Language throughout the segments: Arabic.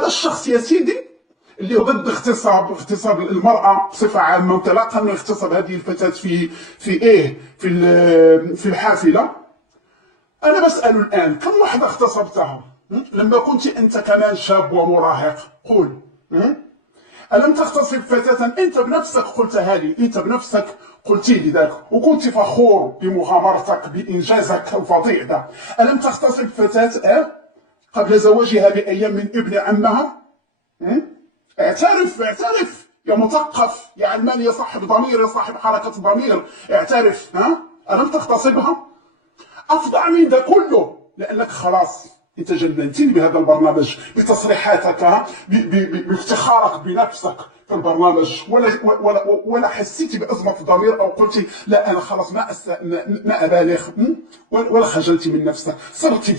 هذا الشخص يا سيدي اللي هو ضد اغتصاب المرأة بصفة عامة، انطلاقا من اغتصاب هذه الفتاة في الحافلة. أنا بسأل الآن، كم واحدة اغتصبتها؟ لما كنت أنت كمان شاب ومراهق، قول. ألم تغتصب فتاة؟ أنت بنفسك قلتها لي، أنت بنفسك قلتي لي ذلك، وكنت فخور بمغامرتك بإنجازك الفظيع ده. ألم تغتصب فتاة قبل زواجها بأيام من ابن عمها؟ اعترف اعترف يا مثقف يا علمان يا صاحب ضمير يا صاحب حركة ضمير، اعترف. ألم تغتصبها؟ أفظع من ده كله، لأنك خلاص أنت جننتني بهذا البرنامج بتصريحاتك، بافتخارك بنفسك في البرنامج، ولا حسيتي بأزمة في الضمير أو قلتي لا أنا خلاص ما أبالغ، ولا خجلتي من نفسك، صرتي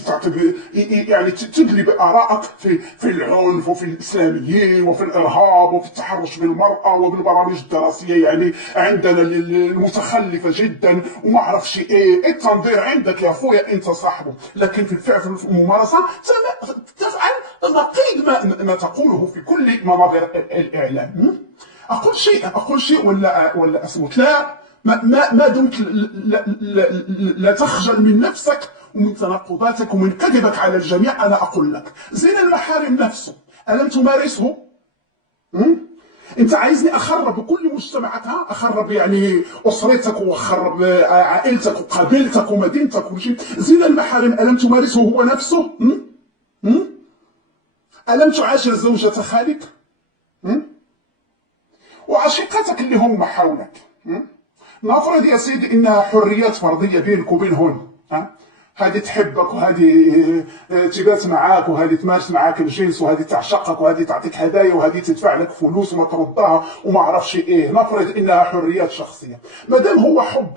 يعني تدلي بآرائك في العنف وفي الإسلاميين وفي الإرهاب وفي التحرش بالمرأة وبالبرامج الدراسية يعني عندنا المتخلفة جدا وما أعرفش إيه. التنظير عندك يا أخويا أنت صاحبه، لكن في الفعل في الممارسة تفعل نقيض ما تقوله في كل منابر الإعلام. أقول شيء ولا أصمت؟ لا، ما دمت لا تخجل من نفسك ومن تناقضاتك ومن كذبك على الجميع. أنا أقول لك زين المحارم نفسه ألم تمارسه؟ أنت عايزني أخرب كل مجتمعك، أخرب يعني أسرتك وأخرب عائلتك وقبيلتك ومدينتك وشيء. زين المحارم ألم تمارسه هو نفسه؟ ألم تعاشر زوجة خالك وعشيقتك اللي هم حولك؟ نفرض يا سيدي إنها حريات فردية بينك وبينهن، هذه تحبك وهذه تبات معاك وهذه تمارس معاك الجنس وهذه تعشقك وهذه تعطيك هدايا وهذه تدفع لك فلوس وما تردها وما اعرفش ايه. نفرض انها حريات شخصيه، ما دام هو حب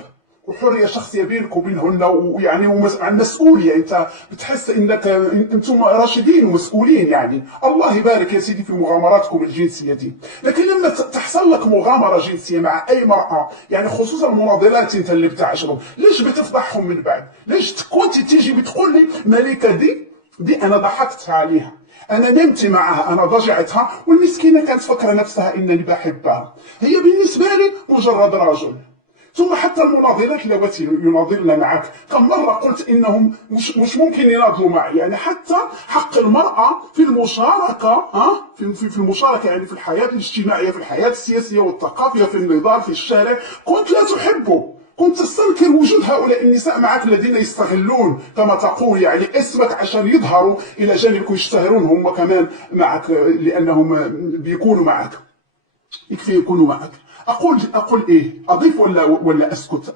وحريه شخصيه بينك وبينهن ويعني عن مسؤوليه، انت بتحس انك انتم راشدين ومسؤولين، يعني الله يبارك يا سيدي في مغامراتكم الجنسيه دي. لكن لما تحصل لك مغامره جنسيه مع اي مراه، يعني خصوصا المناضلات انت اللي بتعاشرهم، ليش بتفضحهم من بعد؟ ليش كنت تيجي بتقول لي ملكه دي انا ضحكت عليها، انا نمت معها، انا ضجعتها، والمسكينه كانت فاكره نفسها انني بحبها، هي بالنسبه لي مجرد رجل. ثم حتى المناضلات اللواتي يناضلن معك، كم مرة قلت إنهم مش ممكن يناضلوا معي، يعني حتى حق المرأة في المشاركة، في المشاركة يعني في الحياة الاجتماعية، في الحياة السياسية والثقافية، في النضال في الشارع، كنت لا تحبه، كنت تستنكر وجود هؤلاء النساء معك الذين يستغلون كما تقول يعني اسمك عشان يظهروا إلى جانبك ويشتهرون هم كمان معك، لأنهم بيكونوا معك، يكفي يكونوا معك. اقول ايه؟ اضيف ولا اسكت؟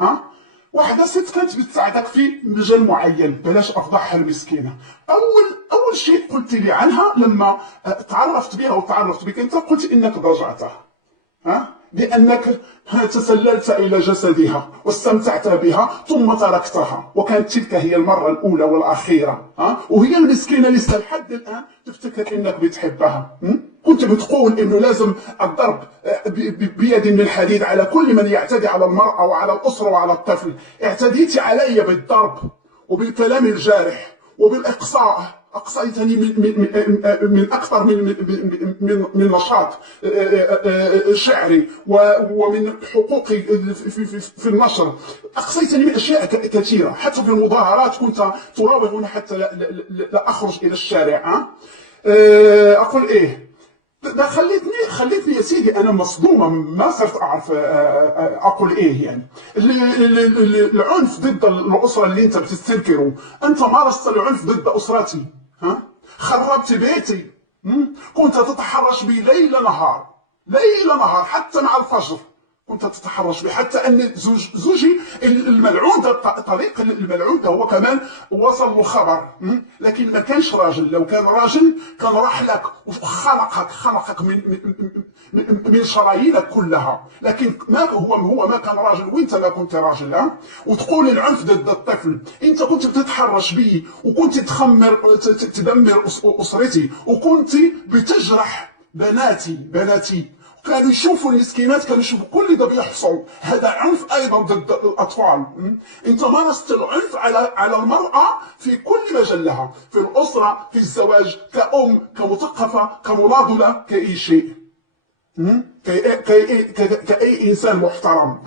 واحده ست كانت بتساعدك في مجال معين، بلاش افضحها المسكينه. اول شيء قلت لي عنها لما تعرفت بها وتعرفت بك، انت قلت انك ضجعتها، بأنك تسللت إلى جسدها واستمتعت بها ثم تركتها، وكانت تلك هي المرة الأولى والأخيرة، وهي المسكينة لسه لحد الآن تفتكر إنك بتحبها. كنت بتقول إنه لازم الضرب بيد من الحديد على كل من يعتدي على المرأة وعلى الأسرة وعلى الطفل. اعتديت علي بالضرب وبالكلام الجارح وبالإقصاء، أقصيتني من أكثر من نشاط شعري ومن حقوقي في النشر، أقصيتني من أشياء كثيرة، حتى في المظاهرات كنت تراوغني حتى لا أخرج إلى الشارع. أقول إيه؟ ده خلتني يا سيدي انا مصدومه، ما صرت اعرف اقول ايه. يعني العنف ضد الاسره اللي انت بتستنكره، انت مارست العنف ضد اسرتي، خربت بيتي، كنت تتحرش بي ليل نهار حتى مع الفجر كنت تتحرش بي، حتى ان زوجي الملعون ده، طريق الملعون ده هو كمان وصل له خبر، لكن ما كانش راجل، لو كان راجل كان راح لك وخنقك من شرايينك كلها، لكن هو ما كان راجل وانت ما كنت راجل. وتقول العنف ضد الطفل، انت كنت بتتحرش بي وكنت تدمر اسرتي وكنت بتجرح بناتي كانوا يشوفوا المسكينات، كانوا يشوفوا كل ده بيحصل. هذا عنف ايضا ضد الاطفال. انت مارست العنف على المراه في كل مجال لها، في الاسره، في الزواج، كأم، كمثقفه، كمناضله، كأي شيء. كأي إنسان محترم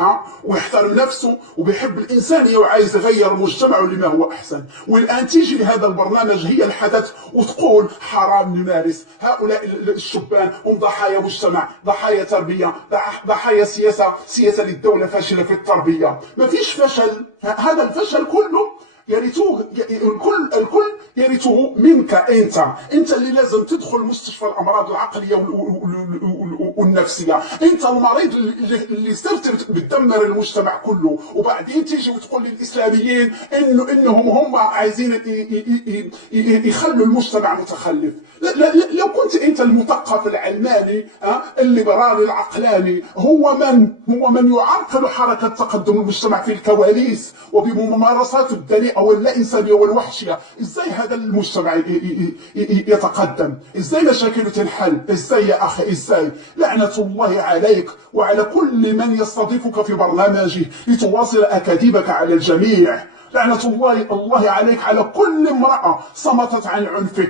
ويحترم نفسه وبيحب الإنسانية وعايز يغير مجتمعه لما هو أحسن. والآن تيجي لهذا البرنامج هي الحدث وتقول حرام نمارس. هؤلاء الشبان هم ضحايا مجتمع، ضحايا تربية، ضحايا سياسة للدولة فاشلة في التربية. ما فيش فشل، هذا الفشل كله يرثوه الكل يرثه منك انت اللي لازم تدخل مستشفى الامراض العقليه والنفسيه. انت المريض اللي صرت بتدمر المجتمع كله، وبعدين تيجي وتقول للاسلاميين انهم هم عايزين يخلوا المجتمع متخلف. لو كنت انت المثقف العلماني الليبرالي العقلاني هو من يعرقل حركه تقدم المجتمع في الكواليس وبممارساته الدنيئه واللا انسانيه والوحشيه، ازاي هذا المجتمع يتقدم؟ ازاي مشاكله تنحل؟ ازاي يا اخي؟ ازاي؟ لعنه الله عليك وعلى كل من يستضيفك في برنامجه لتواصل اكاذيبك على الجميع. لعنه الله عليك على كل امراه صمتت عن عنفك.